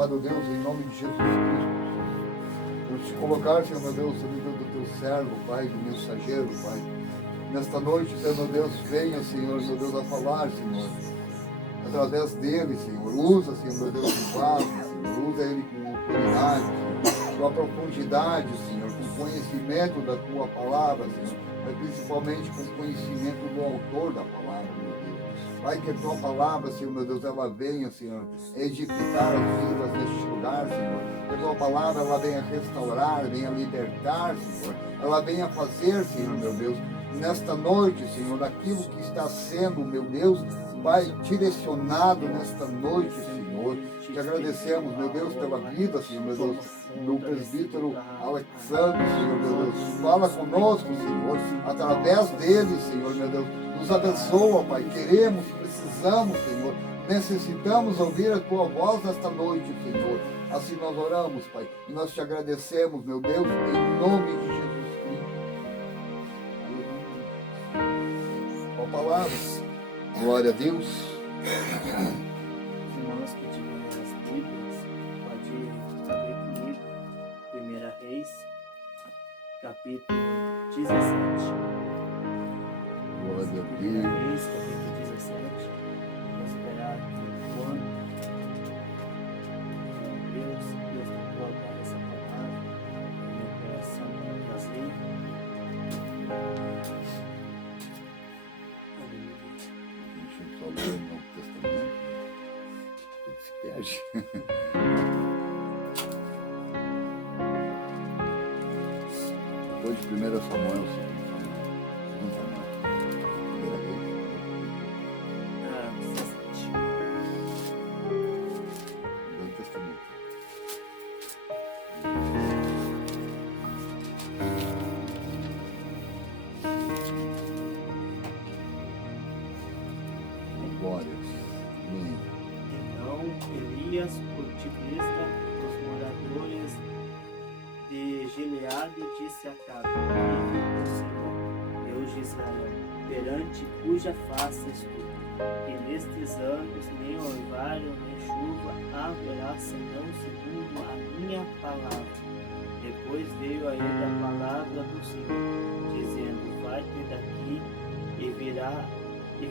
Amado Deus, em nome de Jesus Cristo, por te colocar, Senhor meu Deus, sobre do teu servo, Pai, do mensageiro, Pai. Nesta noite, Senhor meu Deus, venha, Senhor meu Deus, a falar, Senhor, através dele, Senhor. Usa, Senhor meu Deus, o vaso, Senhor. Usa ele com autoridade, Senhor, com a profundidade, Senhor, com conhecimento da tua palavra, Senhor, mas principalmente com conhecimento do autor da palavra, meu Deus. Pai, que a tua palavra, Senhor meu Deus, ela venha, Senhor, edificar as vidas neste lugar, Senhor. Que a tua palavra, ela venha restaurar, venha libertar, Senhor. Ela venha fazer, Senhor meu Deus, nesta noite, Senhor, aquilo que está sendo, meu Deus, Pai, direcionado nesta noite, Senhor. Te agradecemos, meu Deus, pela vida, Senhor, meu Deus, do presbítero Alexandre, Senhor, meu Deus. Fala conosco, Senhor, através dele, Senhor, meu Deus. Nos abençoa, Pai. Queremos, precisamos, Senhor. Necessitamos ouvir a tua voz nesta noite, Senhor. Assim nós oramos, Pai. E nós te agradecemos, meu Deus, em nome de Jesus Cristo. Qual palavra? Glória a Deus. Irmãos que tiverem as Bíblias, pode abrir comigo. 1 Reis, capítulo 17. Glória a 1 Deus. Reis, capítulo 17. Vamos esperar quando Deus tem colocado essa palavra no meu coração para trazer. Deixa eu só ler o Novo Testamento. Ele se perde. Depois de 1 Samuel, 2 Samuel, 1 Reis. 17. Novo Testamento. Glória. Amém. Então Elias, o tigrista, os moradores de Gileade, disse a Acabe: Vive o Senhor, Deus de Israel, perante cuja face estou, que nestes anos nem orvalho nem chuva haverá, senão segundo a minha palavra. Depois veio a ele a palavra do Senhor, dizendo: Vai-te daqui e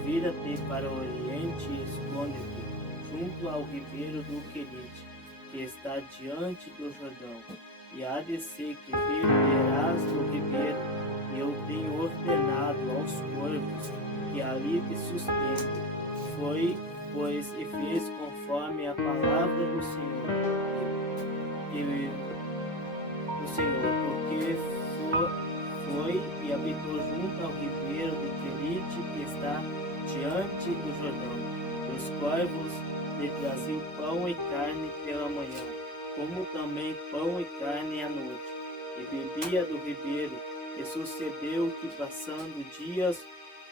vira-te para o oriente e esconde-te junto ao ribeiro do Querite, que está diante do Jordão. E há de ser que beberás do ribeiro, e eu tenho ordenado aos corvos que ali te sustentem. Foi, pois, e fez conforme a palavra do Senhor, porque foi e habitou junto ao ribeiro de Querite, que está diante do Jordão. E os corvos lhe traziam pão e carne pela manhã, como também pão e carne à noite, e bebia do ribeiro. E sucedeu que, passando dias,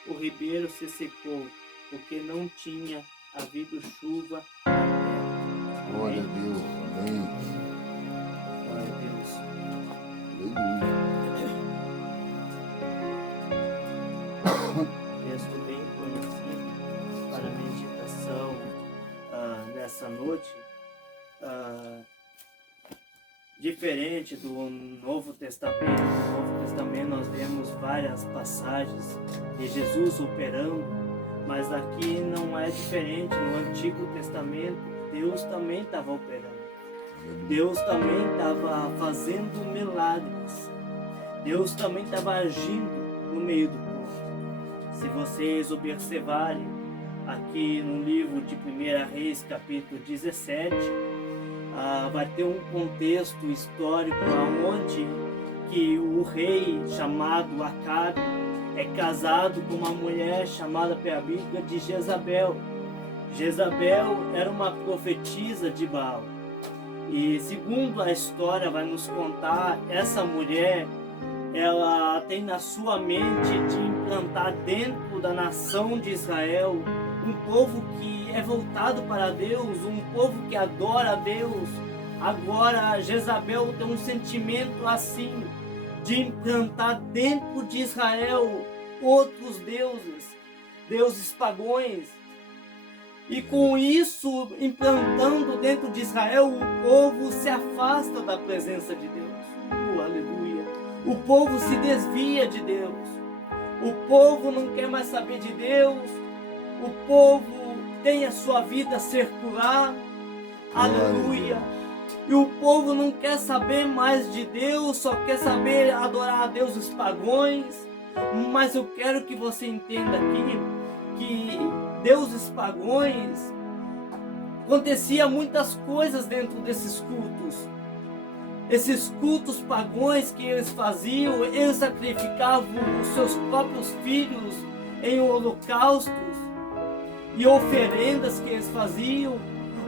o ribeiro se secou, porque não tinha havido chuva na terra. Glória a Deus. Amém. Glória a Deus. Aleluia. Texto bem conhecido para meditação nessa noite. Diferente do Novo Testamento. No Novo Testamento nós vemos várias passagens de Jesus operando, mas aqui não é diferente. No Antigo Testamento, Deus também estava operando. Deus também estava fazendo milagres. Deus também estava agindo no meio do povo. Se vocês observarem aqui no livro de 1 Reis, capítulo 17, vai ter um contexto histórico onde que o rei chamado Acabe é casado com uma mulher chamada pela Bíblia de Jezabel. Jezabel era uma profetisa de Baal. E segundo a história vai nos contar, essa mulher, ela tem na sua mente de implantar dentro da nação de Israel um povo que é voltado para Deus, um povo que adora a Deus. Agora Jezabel tem um sentimento assim, de implantar dentro de Israel outros deuses, deuses pagões. E com isso, implantando dentro de Israel, o povo se afasta da presença de Deus. Aleluia. O povo se desvia de Deus. O povo não quer mais saber de Deus. O povo tem a sua vida circular. Aleluia. E o povo não quer saber mais de Deus, só quer saber adorar a deuses pagões. Mas eu quero que você entenda aqui que deuses pagões, acontecia muitas coisas dentro desses cultos. Esses cultos pagões que eles faziam, eles sacrificavam os seus próprios filhos em holocaustos e oferendas que eles faziam.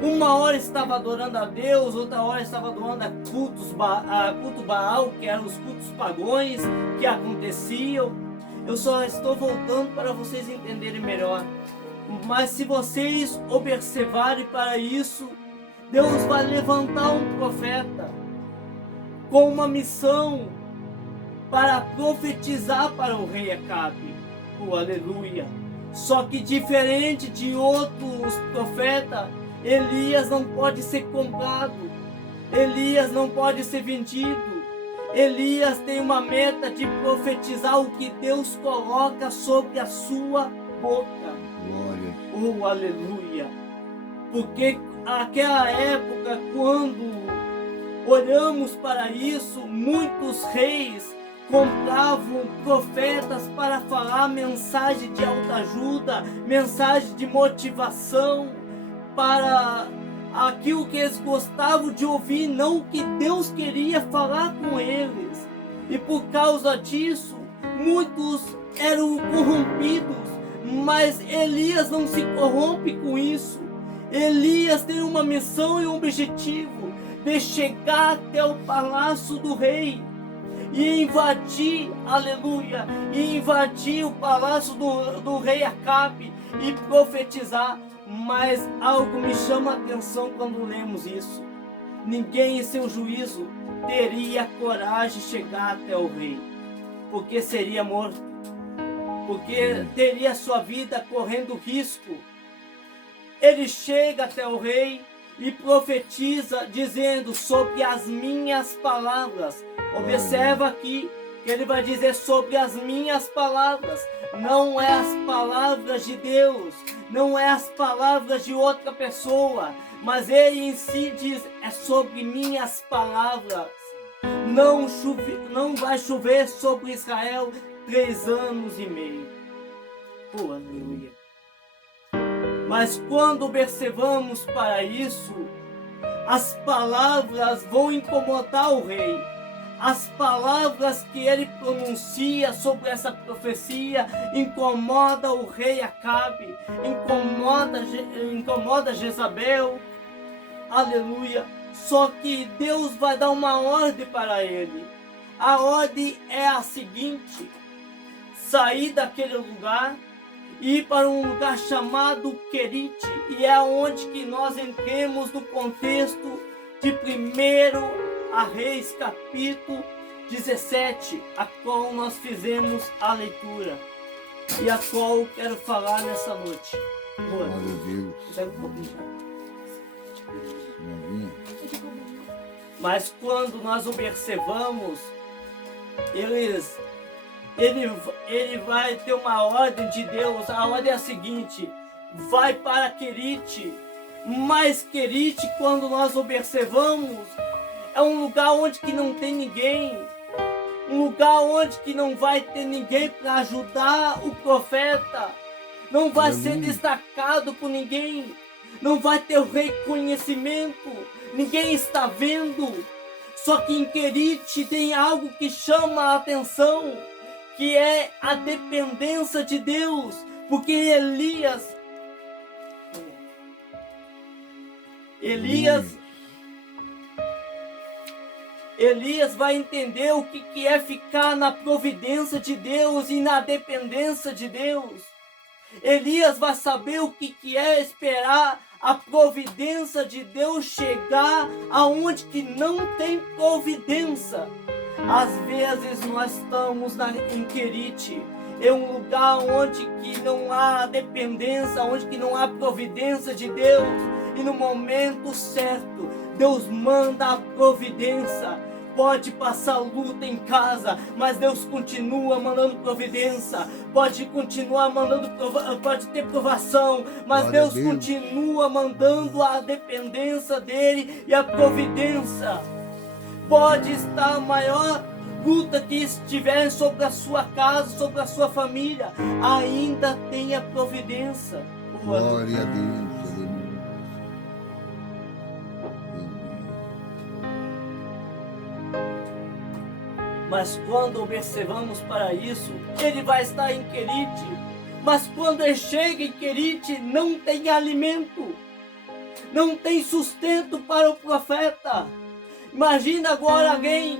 Uma hora estava adorando a Deus, outra hora estava adorando a culto Baal, que eram os cultos pagões que aconteciam. Eu só estou voltando para vocês entenderem melhor. Mas se vocês observarem para isso, Deus vai levantar um profeta com uma missão para profetizar para o rei Acabe. Aleluia. Só que diferente de outros profetas, Elias não pode ser comprado. Elias não pode ser vendido. Elias tem uma meta de profetizar o que Deus coloca sobre a sua boca. Glória. Aleluia. Porque naquela época, quando olhamos para isso, muitos reis compravam profetas para falar mensagem de autoajuda, mensagem de motivação, para aquilo que eles gostavam de ouvir, não o que Deus queria falar com eles. E por causa disso, muitos eram corrompidos, mas Elias não se corrompe com isso. Elias tem uma missão e um objetivo de chegar até o palácio do rei e invadir, aleluia, e invadir o palácio do rei Acabe e profetizar. Mas algo me chama a atenção quando lemos isso. Ninguém em seu juízo teria coragem de chegar até o rei, porque seria morto, porque teria sua vida correndo risco. Ele chega até o rei e profetiza dizendo sobre as minhas palavras. Observa aqui que ele vai dizer sobre as minhas palavras. Não é as palavras de Deus, não é as palavras de outra pessoa, mas ele em si diz, é sobre minhas palavras. Não vai chover sobre Israel 3 anos e meio. Aleluia. Mas quando observamos para isso, as palavras vão incomodar o rei. As palavras que ele pronuncia sobre essa profecia incomoda o rei Acabe, incomoda Jezabel. Aleluia. Só que Deus vai dar uma ordem para ele. A ordem é a seguinte: sair daquele lugar e ir para um lugar chamado Querite, e é onde que nós entremos no contexto de 1 Reis capítulo 17, a qual nós fizemos a leitura e a qual eu quero falar nessa noite. Glória a Deus. Mas quando nós observamos, ele vai ter uma ordem de Deus. A ordem é a seguinte: vai para Querite. Mas Querite, quando nós observamos, é um lugar onde que não tem ninguém, um lugar onde que não vai ter ninguém para ajudar o profeta, não vai ser destacado por ninguém, não vai ter o reconhecimento, ninguém está vendo. Só que em Querite tem algo que chama a atenção, que é a dependência de Deus, porque Elias vai entender o que é ficar na providência de Deus e na dependência de Deus. Elias vai saber o que é esperar a providência de Deus chegar aonde que não tem providência. Às vezes nós estamos em Querite, é um lugar onde que não há dependência, onde que não há providência de Deus. E no momento certo, Deus manda a providência. Pode passar luta em casa, mas Deus continua mandando providência. Pode continuar mandando, pode ter provação, mas Deus continua mandando a dependência dele e a providência. Pode estar a maior luta que estiver sobre a sua casa, sobre a sua família, ainda tem a providência. Glória a Deus. Mas quando observamos para isso, ele vai estar em Querite. Mas quando ele chega em Querite, não tem alimento, não tem sustento para o profeta. Imagina agora alguém,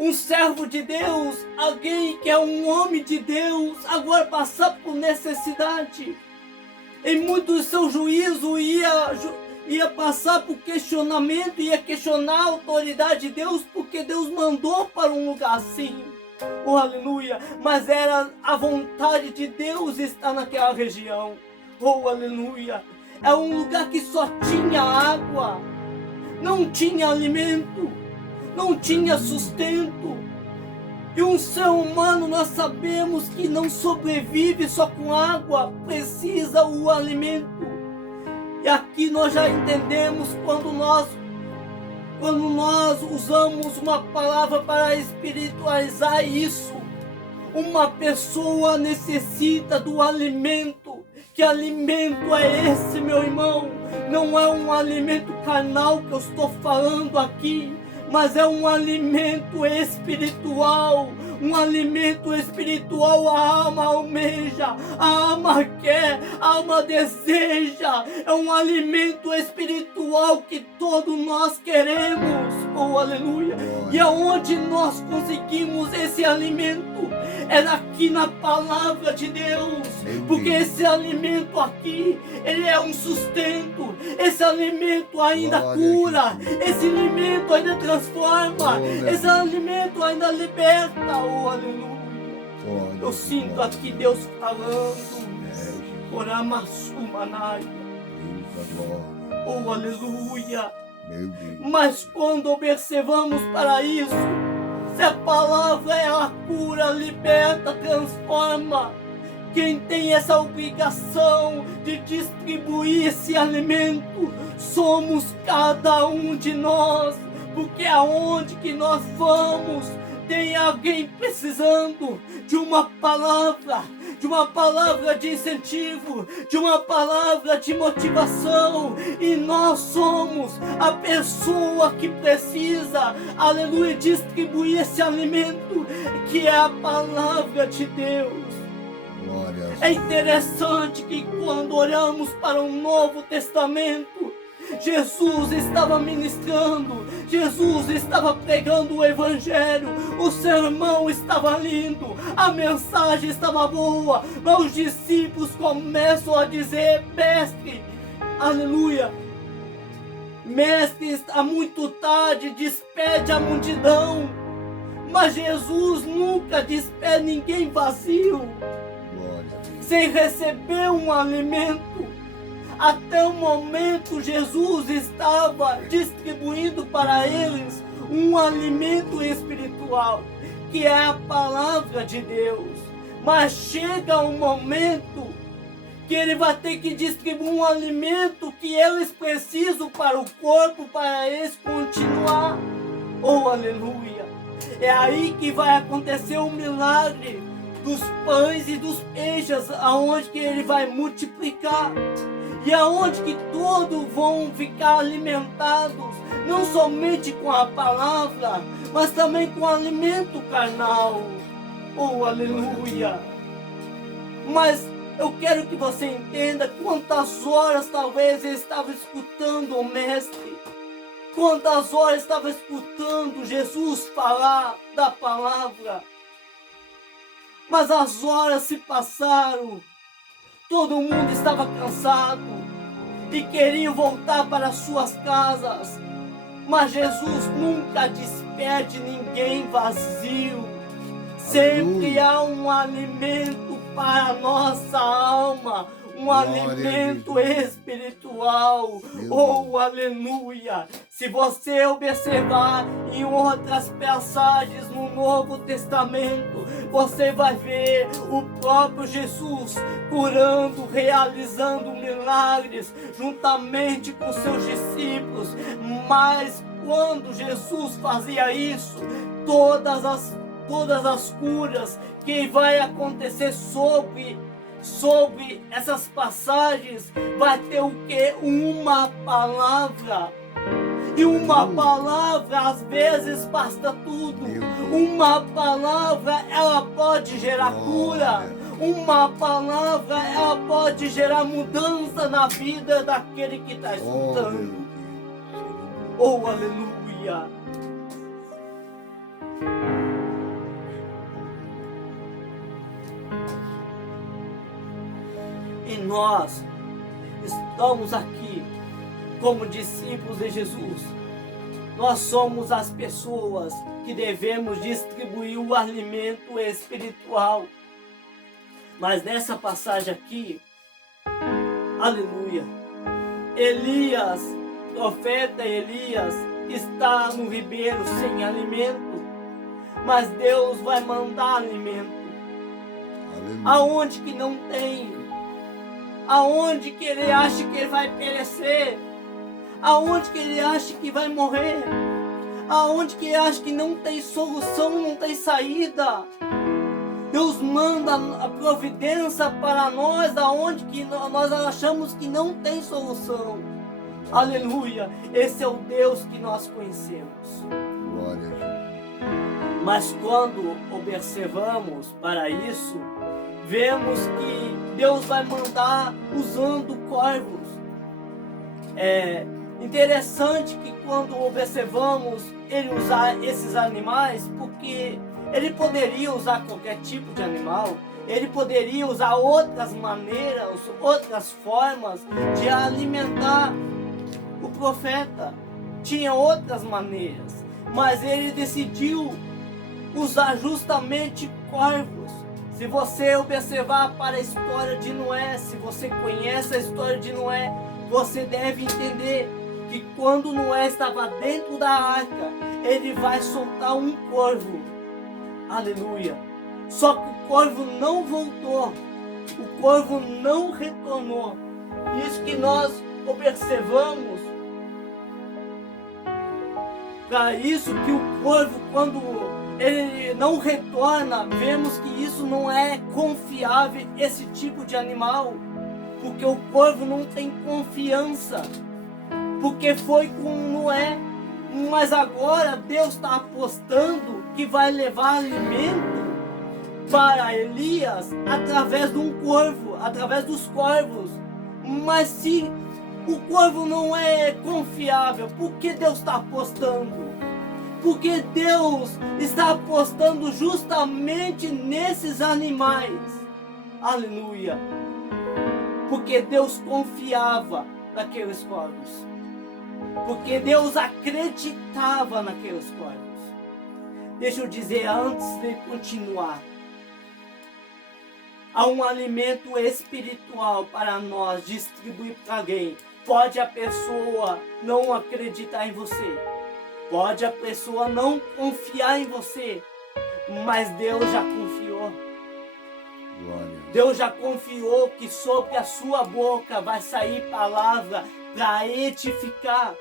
um servo de Deus, alguém que é um homem de Deus, agora passar por necessidade. Em muito do seu juízo ia passar por questionamento, ia questionar a autoridade de Deus, porque Deus mandou para um lugar assim. Oh, aleluia! Mas era a vontade de Deus estar naquela região. Oh, aleluia! É um lugar que só tinha água, não tinha alimento, não tinha sustento. E um ser humano, nós sabemos que não sobrevive só com água, precisa o alimento. E aqui nós já entendemos quando nós usamos uma palavra para espiritualizar isso. Uma pessoa necessita do alimento. Que alimento é esse, meu irmão? Não é um alimento carnal que eu estou falando aqui, mas é um alimento espiritual. Um alimento espiritual, a alma almeja, a alma quer, a alma deseja. É um alimento espiritual que todos nós queremos. Oh, aleluia! E aonde nós conseguimos esse alimento? É aqui na palavra de Deus. Porque esse alimento aqui, ele é um sustento. Esse alimento ainda cura. Esse alimento ainda transforma. Esse alimento ainda liberta. Oh, aleluia. Eu sinto aqui Deus falando. Oramassumanai. Oh, aleluia. Mas quando observamos para isso, se a palavra é a cura, liberta, transforma, quem tem essa obrigação de distribuir esse alimento somos cada um de nós, porque aonde que nós vamos tem alguém precisando de uma palavra de incentivo, de uma palavra de motivação, e nós somos a pessoa que precisa, aleluia, distribuir esse alimento que é a palavra de Deus. É interessante que quando olhamos para o Novo Testamento, Jesus estava ministrando, Jesus estava pregando o Evangelho, o sermão estava lindo, a mensagem estava boa, mas os discípulos começam a dizer: mestre, aleluia, mestre, está muito tarde, despede a multidão. Mas Jesus nunca despede ninguém vazio, sem receber um alimento. Até o momento Jesus estava distribuindo para eles um alimento espiritual, que é a palavra de Deus. Mas chega um momento que ele vai ter que distribuir um alimento que eles precisam para o corpo, para eles continuar. Oh, aleluia! É aí que vai acontecer o milagre dos pães e dos peixes, aonde que ele vai multiplicar. E aonde que todos vão ficar alimentados, não somente com a palavra, mas também com o alimento carnal. Oh, aleluia! Mas eu quero que você entenda quantas horas talvez ele estava escutando o Mestre, quantas horas estava escutando Jesus falar da palavra. Mas as horas se passaram. Todo mundo estava cansado e queria voltar para suas casas. Mas Jesus nunca despede ninguém vazio. Sempre há um alimento para a nossa alma, um alimento espiritual. Oh, aleluia! Se você observar em outras passagens no Novo Testamento, você vai ver o próprio Jesus curando, realizando milagres juntamente com seus discípulos. Mas quando Jesus fazia isso, todas as curas que vai acontecer sobre essas passagens, vai ter o que? Uma palavra. E uma palavra às vezes basta tudo. Uma palavra, ela pode gerar cura. Uma palavra, ela pode gerar mudança na vida daquele que está escutando. Oh, aleluia! E nós estamos aqui como discípulos de Jesus. Nós somos as pessoas que devemos distribuir o alimento espiritual. Mas nessa passagem aqui, aleluia, Elias, profeta Elias, está no ribeiro sem alimento, mas Deus vai mandar alimento. Aleluia. Aonde que não tem? Aonde que ele acha que ele vai perecer? Aonde que ele acha que vai morrer? Aonde que ele acha que não tem solução, não tem saída? Deus manda a providência para nós aonde que nós achamos que não tem solução. Aleluia! Esse é o Deus que nós conhecemos. Glória. Mas quando observamos para isso, vemos que Deus vai mandar usando corvos. É interessante que quando observamos ele usar esses animais, porque ele poderia usar qualquer tipo de animal, ele poderia usar outras maneiras, outras formas de alimentar o profeta. Tinha outras maneiras, mas ele decidiu usar justamente corvos. Se você observar para a história de Noé, se você conhece a história de Noé, você deve entender que quando Noé estava dentro da arca, ele vai soltar um corvo. Aleluia! Só que o corvo não voltou, o corvo não retornou. Isso que nós observamos. Para isso que o corvo, quando ele não retorna, vemos que isso não é confiável, esse tipo de animal, porque o corvo não tem confiança, porque foi com Noé. Mas agora Deus está apostando que vai levar alimento para Elias através de um corvo, através dos corvos. Mas se o corvo não é confiável, por que Deus está apostando? Porque Deus está apostando justamente nesses animais. Aleluia! Porque Deus confiava naqueles corvos. Porque Deus acreditava naqueles corvos. Deixa eu dizer antes de continuar. Há um alimento espiritual para nós distribuir para alguém. Pode a pessoa não acreditar em você. Pode a pessoa não confiar em você. Mas Deus já confiou. Deus já confiou que sobre a sua boca vai sair palavra para edificar.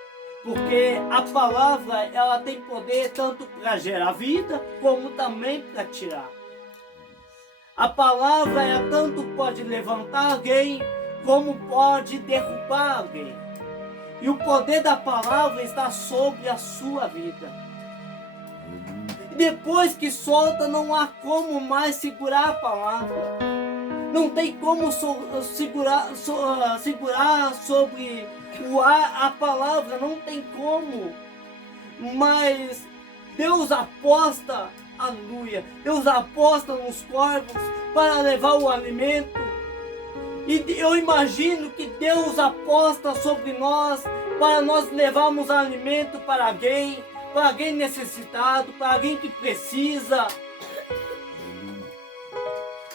Porque a palavra, ela tem poder tanto para gerar vida, como também para tirar. A palavra, ela tanto pode levantar alguém, como pode derrubar alguém. E o poder da palavra está sobre a sua vida. E depois que solta, não há como mais segurar a palavra. Não tem como segurar sobre o ar a palavra, não tem como. Mas Deus aposta, aleluia, Deus aposta nos corvos para levar o alimento. E eu imagino que Deus aposta sobre nós para nós levarmos alimento para alguém necessitado, para alguém que precisa.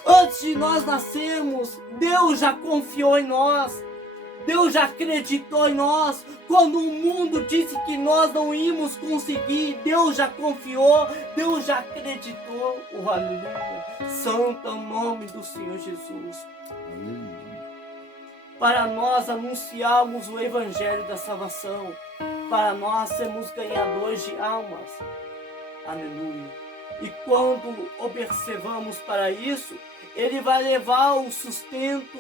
Antes de nós nascermos, Deus já confiou em nós. Deus já acreditou em nós. Quando o mundo disse que nós não íamos conseguir, Deus já confiou, Deus já acreditou. Oh, aleluia. Santo é o nome do Senhor Jesus. Para nós anunciarmos o Evangelho da salvação, para nós sermos ganhadores de almas. Aleluia. E quando observamos para isso, ele vai levar o sustento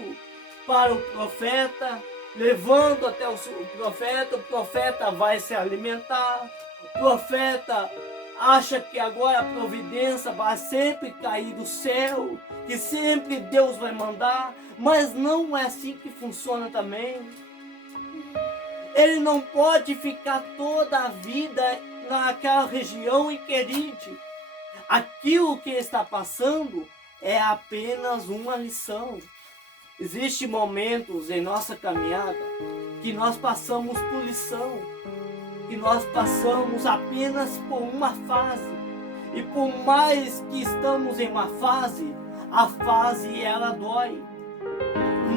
para o profeta, levando até o profeta vai se alimentar, o profeta acha que agora a providência vai sempre cair do céu, que sempre Deus vai mandar, mas não é assim que funciona também. Ele não pode ficar toda a vida naquela região em Queride. Aquilo que está passando é apenas uma lição. Existem momentos em nossa caminhada que nós passamos por lição, que nós passamos apenas por uma fase. E por mais que estamos em uma fase, a fase ela dói.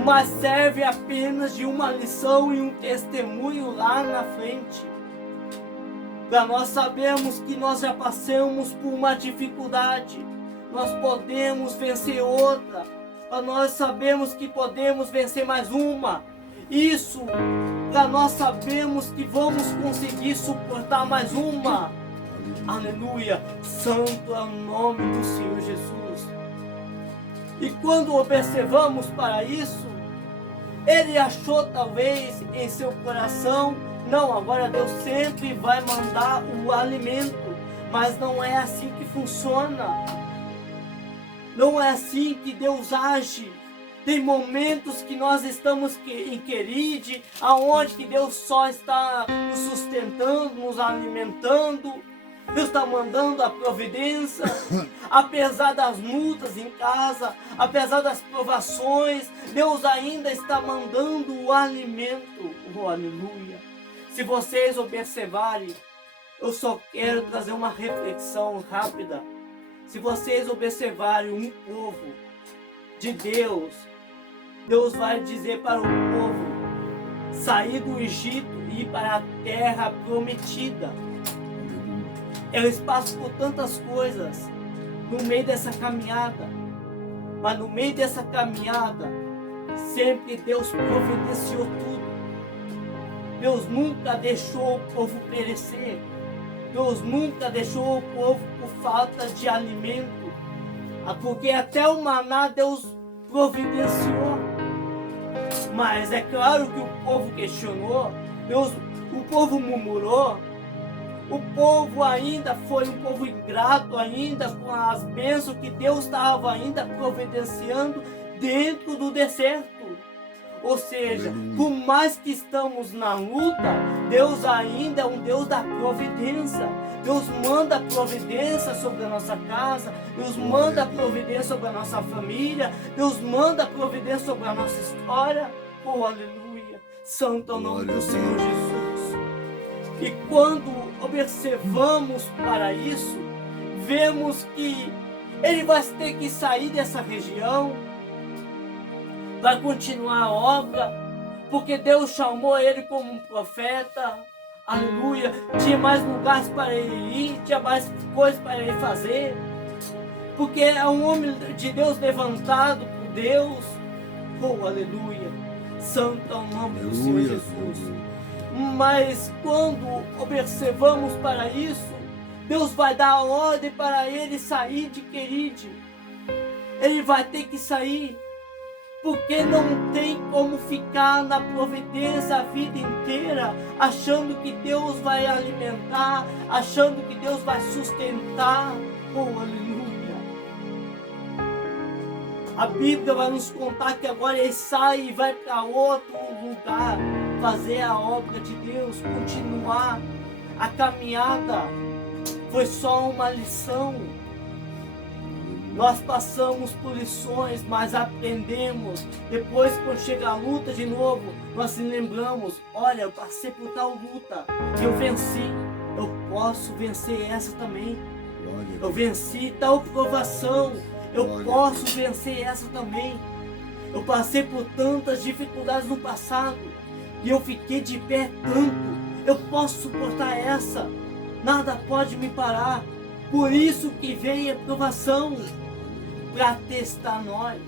Mas serve apenas de uma lição e um testemunho lá na frente. Para nós sabermos que nós já passamos por uma dificuldade, nós podemos vencer outra. Para nós sabermos que podemos vencer mais uma. Isso, para nós sabermos que vamos conseguir suportar mais uma. Aleluia. Santo é o nome do Senhor Jesus. E quando observamos para isso, ele achou talvez em seu coração, não, agora Deus sempre vai mandar o alimento. Mas não é assim que funciona. Não é assim que Deus age. Tem momentos que nós estamos em Queride, aonde que Deus só está nos sustentando, nos alimentando. Deus está mandando a providência, apesar das lutas em casa, apesar das provações, Deus ainda está mandando o alimento. Oh, aleluia. Se vocês observarem, eu só quero trazer uma reflexão rápida. Se vocês observarem um povo de Deus, Deus vai dizer para o povo sair do Egito e ir para a terra prometida. Eles passam por tantas coisas no meio dessa caminhada, mas no meio dessa caminhada, sempre Deus providenciou tudo. Deus nunca deixou o povo perecer. Deus nunca deixou o povo por falta de alimento, porque até o maná Deus providenciou. Mas é claro que o povo questionou, o povo murmurou, o povo ainda foi um povo ingrato ainda com as bênçãos que Deus estava ainda providenciando dentro do deserto. Ou seja, por mais que estamos na luta, Deus ainda é um Deus da providência. Deus manda providência sobre a nossa casa, Deus manda providência sobre a nossa família, Deus manda providência sobre a nossa história. Oh, aleluia! Santo é o nome do Senhor Jesus. E quando observamos para isso, vemos que ele vai ter que sair dessa região para continuar a obra, porque Deus chamou ele como um profeta. Aleluia. Tinha mais lugares para ele ir, tinha mais coisas para ele fazer, porque é um homem de Deus levantado por Deus. Oh, aleluia. Santo é o nome do Senhor Jesus. Mas quando observamos para isso, Deus vai dar a ordem para ele sair de Queride. Ele vai ter que sair, porque não tem como ficar na providência a vida inteira, achando que Deus vai alimentar, achando que Deus vai sustentar. Oh, aleluia. A Bíblia vai nos contar que agora ele sai e vai para outro lugar, fazer a obra de Deus, continuar a caminhada. Foi só uma lição. Nós passamos por lições, mas aprendemos. Depois, quando chega a luta de novo, nós se lembramos, olha, eu passei por tal luta, eu venci, eu posso vencer essa também. Eu venci tal provação, eu posso vencer essa também. Eu passei por tantas dificuldades no passado e eu fiquei de pé tanto. Eu posso suportar essa. Nada pode me parar. Por isso que vem a provação, para testar nós.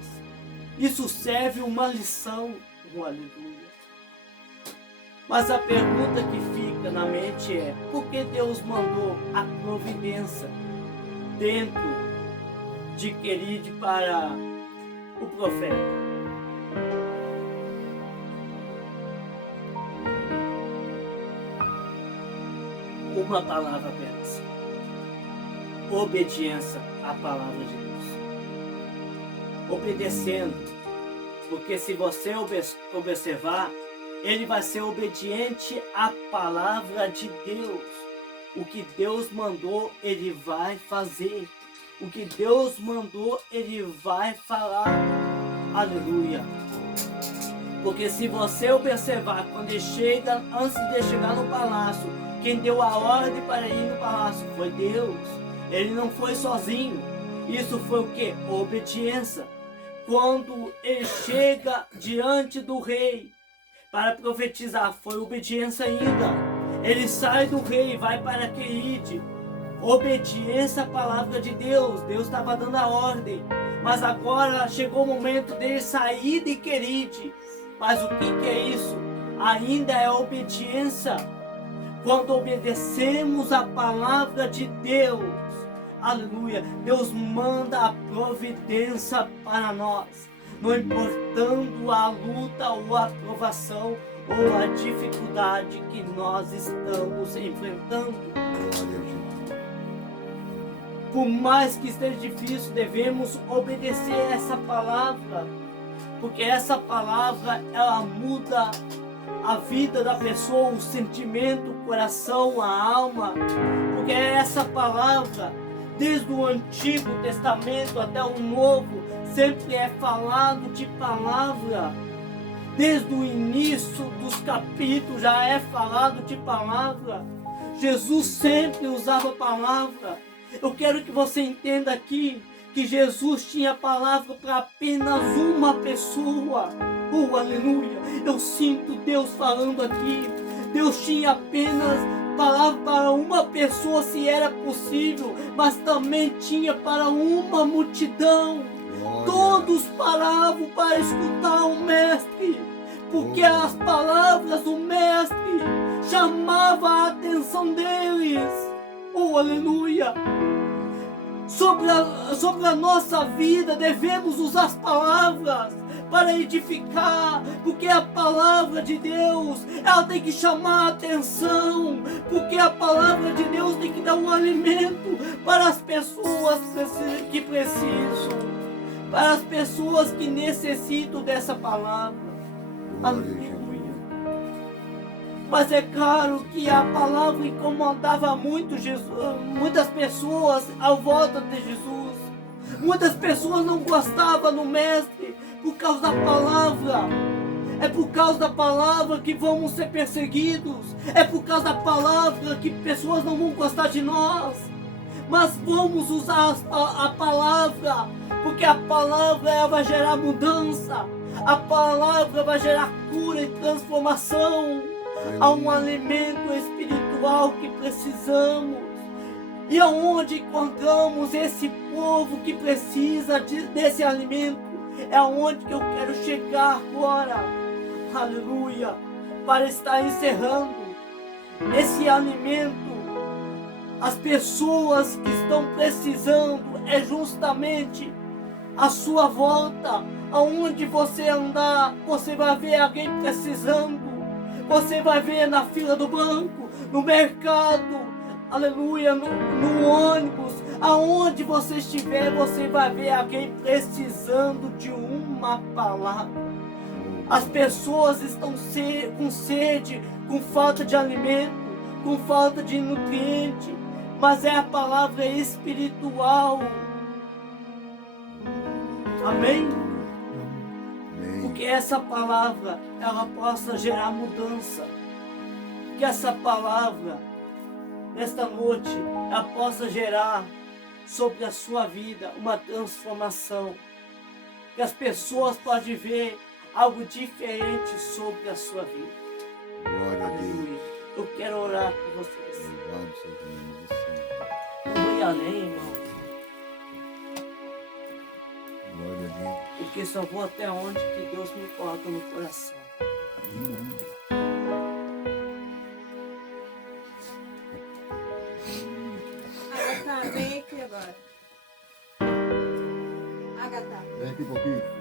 Isso serve uma lição. Oh, aleluia. Mas a pergunta que fica na mente é: por que Deus mandou a providência dentro de Queride para o profeta? Uma palavra apenas: obediência à palavra de Deus. Obedecendo, porque se você observar, ele vai ser obediente à palavra de Deus. O que Deus mandou, ele vai fazer. O que Deus mandou, ele vai falar. Aleluia. Porque se você observar, quando ele chega, antes de chegar no palácio, quem deu a ordem para ir no palácio foi Deus. Ele não foi sozinho. Isso foi o que? Obediência. Quando ele chega diante do rei para profetizar, foi obediência ainda. Ele sai do rei e vai para Queride. Obediência à palavra de Deus. Deus estava dando a ordem. Mas agora chegou o momento dele sair de Queride. Mas o que é isso? Ainda é obediência. Quando obedecemos a palavra de Deus, aleluia, Deus manda a providência para nós, não importando a luta ou a provação ou a dificuldade que nós estamos enfrentando. Por mais que esteja difícil, devemos obedecer essa palavra, porque essa palavra, ela muda a vida da pessoa, o sentimento, o coração, a alma, porque essa palavra, desde o Antigo Testamento até o Novo, sempre é falado de palavra. Desde o início dos capítulos já é falado de palavra. Jesus sempre usava palavra. Eu quero que você entenda aqui que Jesus tinha palavra para apenas uma pessoa. Oh, aleluia! Eu sinto Deus falando aqui. Deus tinha apenas palavra para uma pessoa, se era possível, mas também tinha para uma multidão. Todos paravam para escutar o mestre, porque as palavras do mestre chamavam a atenção deles. Oh, aleluia! Sobre a nossa vida devemos usar as palavras para edificar, porque a palavra de Deus, ela tem que chamar a atenção, porque a palavra de Deus tem que dar um alimento para as pessoas que precisam, para as pessoas que necessitam dessa palavra. Aleluia. Mas é claro que a palavra incomodava muito muitas pessoas ao volta de Jesus. Muitas pessoas não gostavam do mestre por causa da palavra. É por causa da palavra que vamos ser perseguidos. É por causa da palavra que pessoas não vão gostar de nós. Mas vamos usar a palavra, porque a palavra ela vai gerar mudança. A palavra vai gerar cura e transformação. Há um alimento espiritual que precisamos. E aonde encontramos esse povo que precisa desse alimento? É aonde que eu quero chegar agora. Aleluia. Para estar encerrando esse alimento. As pessoas que estão precisando é justamente a sua volta. Aonde você andar, você vai ver alguém precisando. Você vai ver na fila do banco, no mercado, aleluia, no ônibus, aonde você estiver, você vai ver alguém precisando de uma palavra. As pessoas estão com sede, com falta de alimento, com falta de nutriente, mas é a palavra espiritual Amém? Amém. Que essa palavra, ela possa gerar mudança. Que essa palavra, nesta noite, ela possa gerar sobre a sua vida uma transformação. Que as pessoas possam ver algo diferente sobre a sua vida. Glória a Deus. Aleluia. Eu quero orar por vocês. Louvado seja o nome do Senhor. Não vou ir além, irmão. Glória a Deus. Porque só vou até onde que Deus me coloca no coração. Agatha, vem aqui agora. Agatha. Vem aqui um pouquinho.